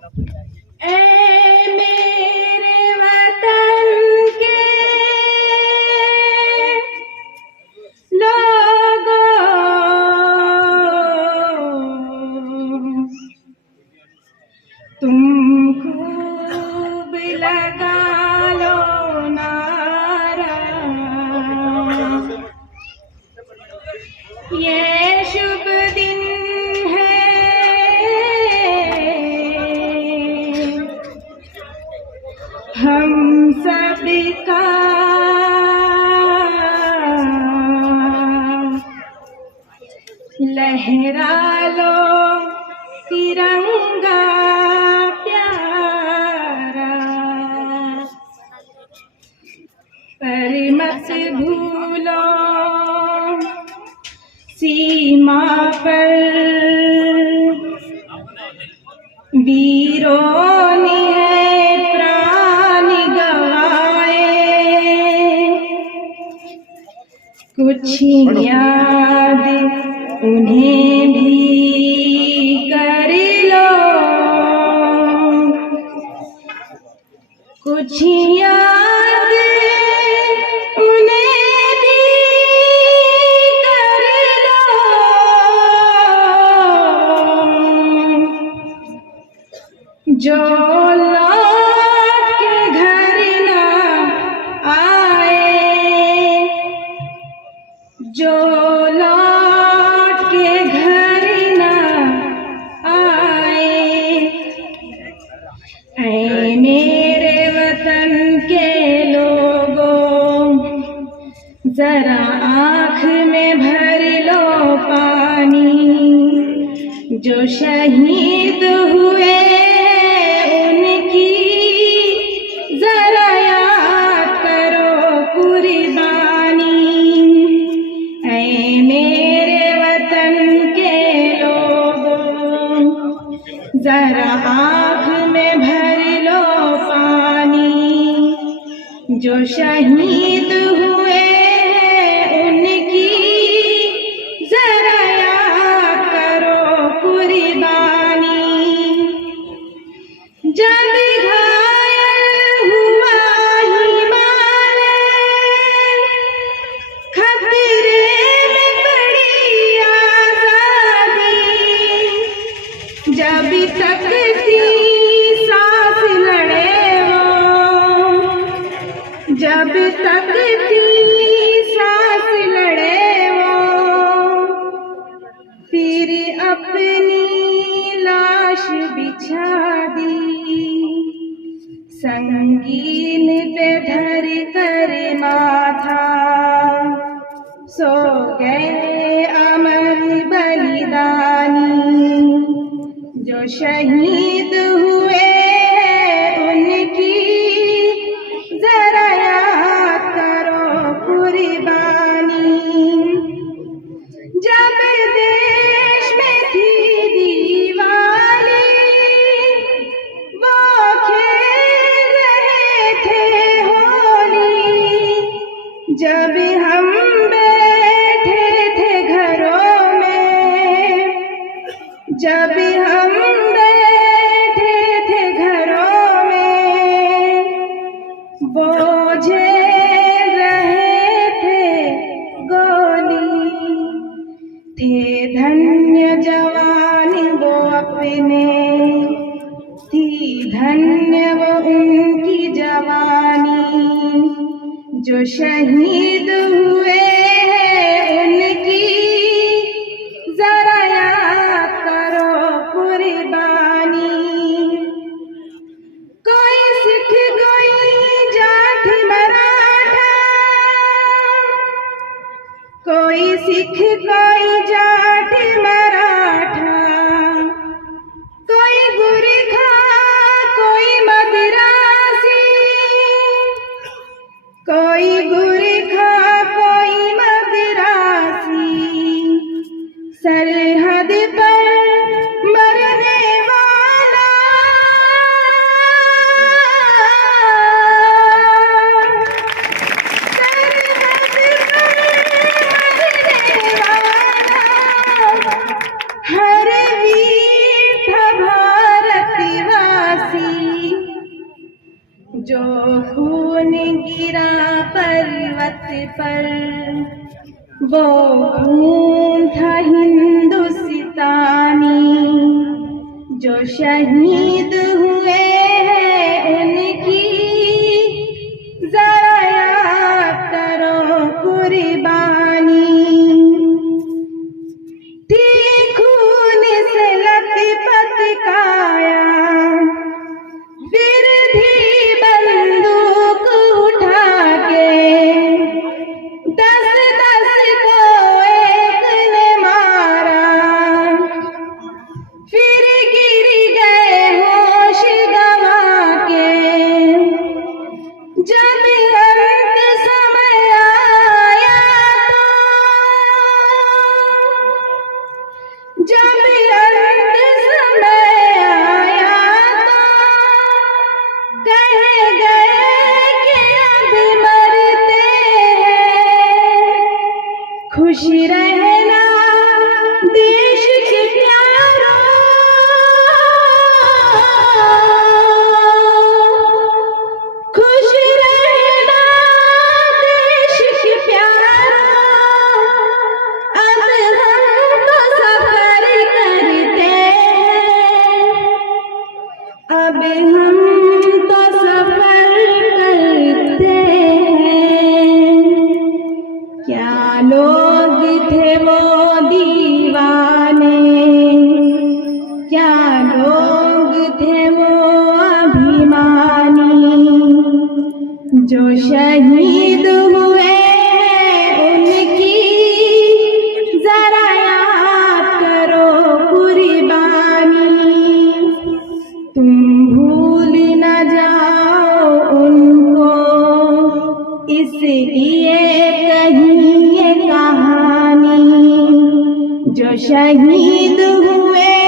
ऐ मेरे वतन के लोगों, तुम खूब लगा लो नारा, ये शुभ दिन है हम सबका, लहरा लो तिरंगा प्यारा, पर मत भूलो सीमा पर वीरों ने प्राण गवाए, कुछ याद उन्हें भी कर लो, कुछ याद उन्हें भी कर लो, जो लौट के घर ना आए, जो लौट के घर ना आए। ऐ मेरे वतन के लोगों, जरा आँख में भर लो पानी, जो शहीद हुए उनकी जरा याद करो कुर्बानी। ऐ मेरे वतन के लोगों, जरा आँख में भर लो पानी, जो शहीद हुए उनकी जरा याद करो कुर्बानी। जब घायल हुआ हिमालय, खतरे में पड़ी आजादी, जब तक थी सांस लड़े वो, जब तक थी सांस लड़े वो, फिर अपनी लाश बिछा दी, संगीन पे धर कर माथा, सो गए अमर बलिदानी, जो शहीद हुए उनकी जरा याद करो कुर्बानी। जब देश में थी दिवाली, वो खेल रहे थे होली, जब हम बैठे थे घरों में, जब हम बैठे थे घरों में, बोझे रहे थे गोली, थे धन्य जवान वो अपने, थी धन्य वो उनकी जवानी, जो शहीद हुए उनकी जरा याद करो कुर्बानी। कोई सिख कोई जाट मराठा, कोई सिख कोई जाट मराठा, कोई गुरखा कोई मदिरासी, कोई गुरखा कोई मदिरासी, सरहद पर मरने वाला, सरहद पर मरने वाला, हर वीर था भारत वाला। वो खून था हिंदुस्तानी, जो शहीद हुए हैं उनकी जरा याद करो कुर्बानी। थी खून से लथपथ काया, फिर भी बंदूक उठा के 10-10 को एक ने मारा, फिर गिर गए होश गंवा के। जब अंत समय आया तो, जब अंत समय आया तो कह गए कि अब मरते हैं। खुश रहना देश के प्यारों, खुश रहना देश के प्यारों। अब हम तो सफर करते हैं, अब हम तो सफर करते हैं। क्या लोग थे वो दीवाने, क्या लोग थे वो अभिमानी, जो शहीद हुए उनकी जरा याद करो कुर्बानी। तुम भूल न जाओ उनको, इसलिए कही ये कहानी, जो शहीद हुए